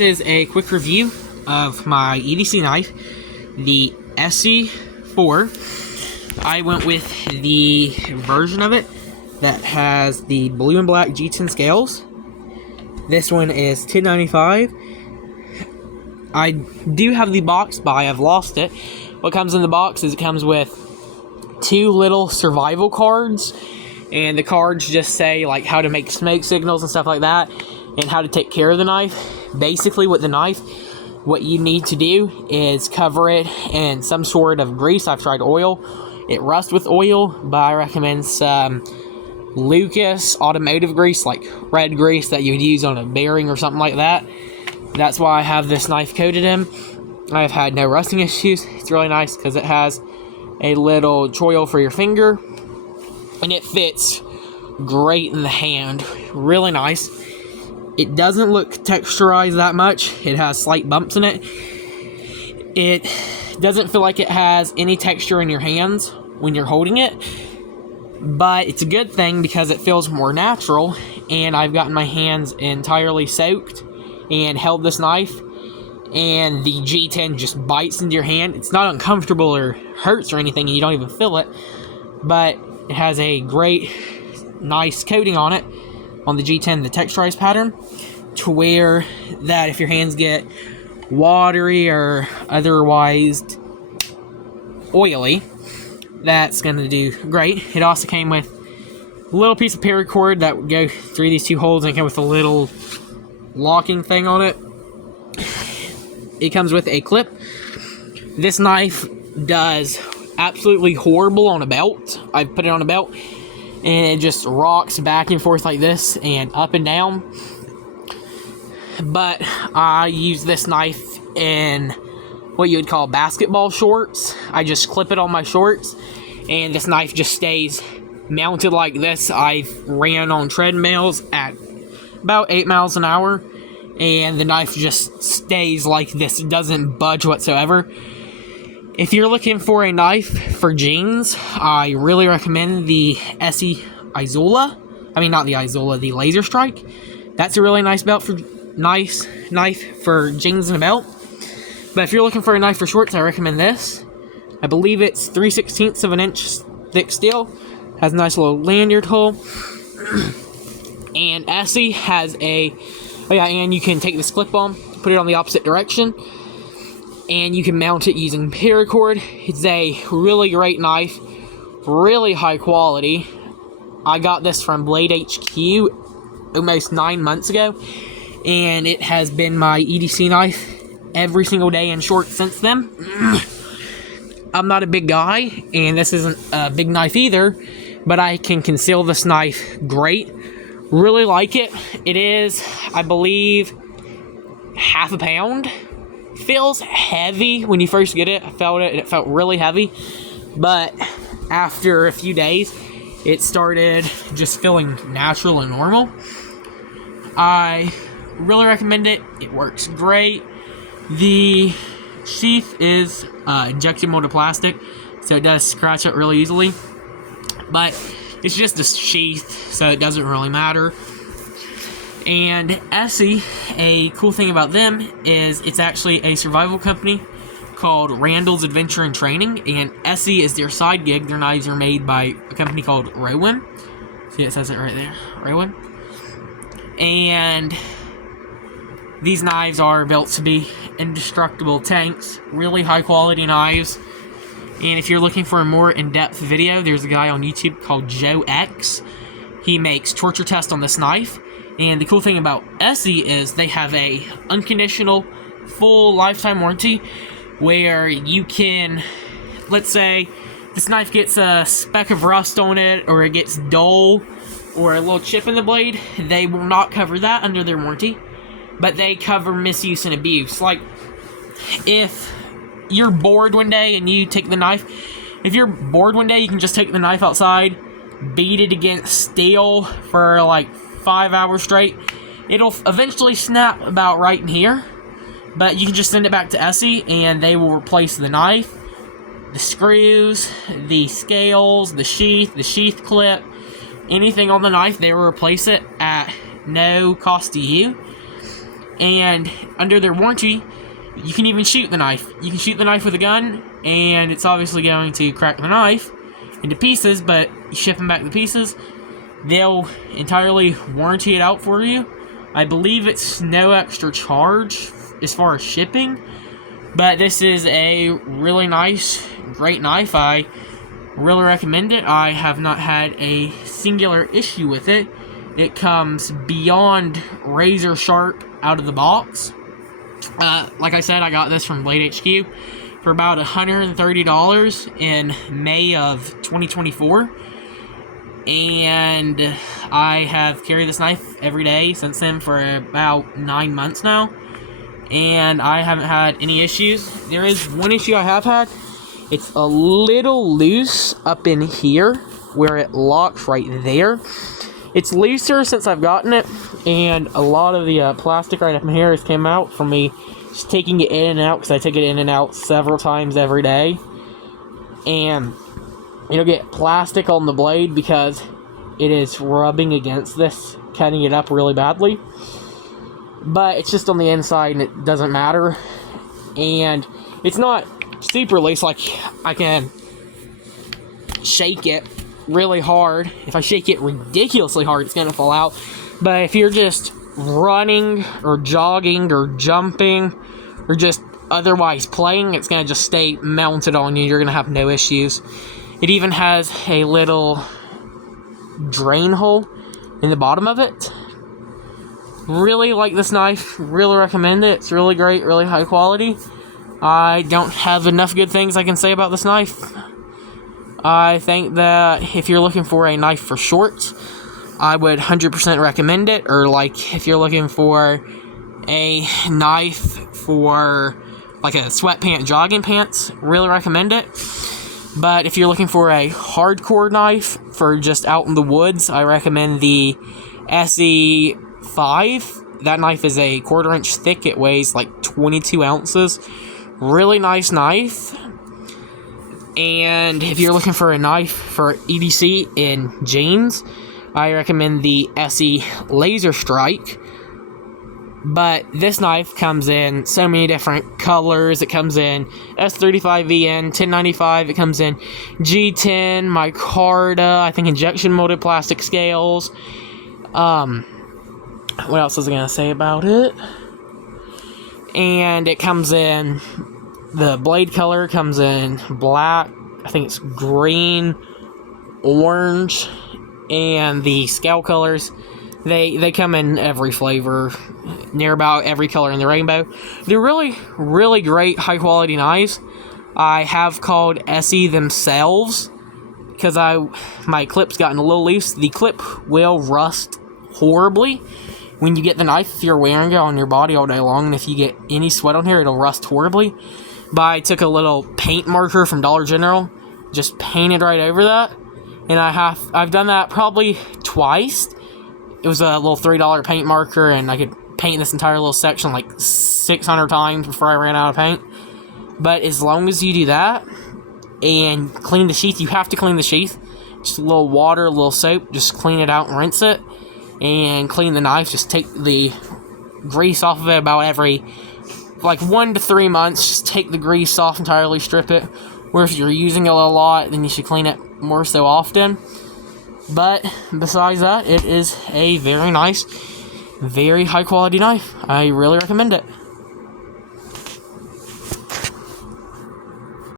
this is a quick review of my EDC knife, the esee4. I went with the version of it that has the blue and black G10 scales. This one is $10.95. I do have the box, but I have lost it. What comes in the box is it comes with 2 little survival cards, and the cards just say like how to make smoke signals and stuff like that, and how to take care of the knife. Basically with the knife, what you need to do is cover it in some sort of grease. I've tried oil. It rusts with oil, but I recommend some Lucas automotive grease, like red grease that you would use on a bearing or something like that. That's why I have this knife coated in. I've had no rusting issues. It's really nice because it has a little choil for your finger, and it fits great in the hand. Really nice. It doesn't look texturized that much. It has slight bumps in it. It doesn't feel like it has any texture in your hands when you're holding it, but it's a good thing because it feels more natural. And I've gotten my hands entirely soaked and held this knife, and the G10 just bites into your hand. It's not uncomfortable or hurts or anything, and you don't even feel it, but it has a great, nice coating on it, on the G10, the texturized pattern, to where that if your hands get watery or otherwise oily, that's going to do great. It also came with a little piece of paracord that would go through these 2 holes, and it came with a little locking thing on it. It comes with a clip. This knife does absolutely horrible on a belt. I put it on a belt, and it just rocks back and forth like this and up and down. But I use this knife in what you would call basketball shorts. I just clip it on my shorts, and this knife just stays mounted like this. I ran on treadmills at about 8 miles an hour, and the knife just stays like this. It doesn't budge whatsoever. If you're looking for a knife for jeans, I really recommend the esee4. I mean, not the Isola, the Laser Strike. That's a really nice belt for nice knife for jeans and a belt. But if you're looking for a knife for shorts, I recommend this. I believe it's 3/16 of an inch thick steel. Has a nice little lanyard hole. And Esee has a, and you can take this clip on, put it on the opposite direction, and you can mount it using paracord. It's a really great knife, really high quality. I got this from Blade HQ almost 9 months ago, and it has been my EDC knife every single day in shorts since then. I'm not a big guy, and this isn't a big knife either, but I can conceal this knife great. Really like it. It is, I believe, half a pound. Feels heavy when you first get it. I felt it, and it felt really heavy. But after a few days, it started just feeling natural and normal. I really recommend it. It works great. The sheath is injection molded plastic, so it does scratch up really easily. But it's just a sheath, so it doesn't really matter. And Esee, a cool thing about them is it's actually a survival company called Randall's Adventure and Training, and Esee is their side gig. Their knives are made by a company called Rowan. See, it says it right there, Rowan. And these knives are built to be indestructible tanks, really high quality knives. And if you're looking for a more in-depth video, there's a guy on YouTube called Joe X. He makes torture tests on this knife. And the cool thing about Esee is they have a unconditional full lifetime warranty, where you can, let's say this knife gets a speck of rust on it, or it gets dull, or a little chip in the blade. They will not cover that under their warranty, but they cover misuse and abuse. Like, if you're bored one day and you take the knife, if you're bored one day, you can just take the knife outside, beat it against steel for like 5 hours straight. It'll eventually snap about right in here, but you can just send it back to Esee, and they will replace the knife, the screws, the scales, the sheath clip, anything on the knife. They will replace it at no cost to you. And under their warranty, you can even shoot the knife. You can shoot the knife with a gun, and it's obviously going to crack the knife into pieces, but you ship them back the pieces. They'll entirely warranty it out for you. I believe it's no extra charge as far as shipping, but this is a really nice, great knife. I really recommend it. I have not had a singular issue with it. It comes beyond razor sharp out of the box. Like I said, I got this from Blade HQ for about $130 in May of 2024. And I have carried this knife every day since then for about 9 months now. And I haven't had any issues. There is one issue I have had. It's a little loose up in here where it locks right there. It's looser since I've gotten it, and a lot of the plastic right up in here has came out from me just taking it in and out, because I take it in and out several times every day. And it'll get plastic on the blade because it is rubbing against this, cutting it up really badly. But it's just on the inside and it doesn't matter. And it's not super loose, like I can shake it really hard. If I shake it ridiculously hard, it's gonna fall out. But if you're just running or jogging or jumping or just otherwise playing, it's gonna just stay mounted on you. You're gonna have no issues. It even has a little drain hole in the bottom of it. Really like this knife. Really recommend it. It's really great, really high quality. I don't have enough good things I can say about this knife. I think that if you're looking for a knife for shorts, I would 100% recommend it. Or like if you're looking for a knife for like a sweatpant jogging pants, really recommend it. But if you're looking for a hardcore knife for just out in the woods, I recommend the esee4. That knife is a 1/4 inch thick. It weighs like 22 ounces. Really nice knife. And if you're looking for a knife for EDC in jeans, I recommend the esee Laser Strike. But this knife comes in so many different colors. It comes in S35VN, 1095. It comes in G10, micarta, I think injection molded plastic scales. What else was I going to say about it? And it comes in, the blade color comes in black, I think it's green, orange, and the scale colors, they come in every flavor, near about every color in the rainbow. They're really, really great, high-quality knives. I have called esee themselves, because my clip's gotten a little loose. The clip will rust horribly when you get the knife, if you're wearing it on your body all day long, and if you get any sweat on here, it'll rust horribly. But I took a little paint marker from Dollar General, just painted right over that, and I've done that probably twice. It was a little $3 paint marker, and I could paint this entire little section like 600 times before I ran out of paint. But as long as you do that, and clean the sheath, you have to clean the sheath. Just a little water, a little soap, just clean it out and rinse it. And clean the knife, just take the grease off of it about every, like 1 to 3 months. Just take the grease off entirely, strip it. Or if you're using it a lot, then you should clean it more so often. But besides that, it is a very nice, very high quality knife. I really recommend it.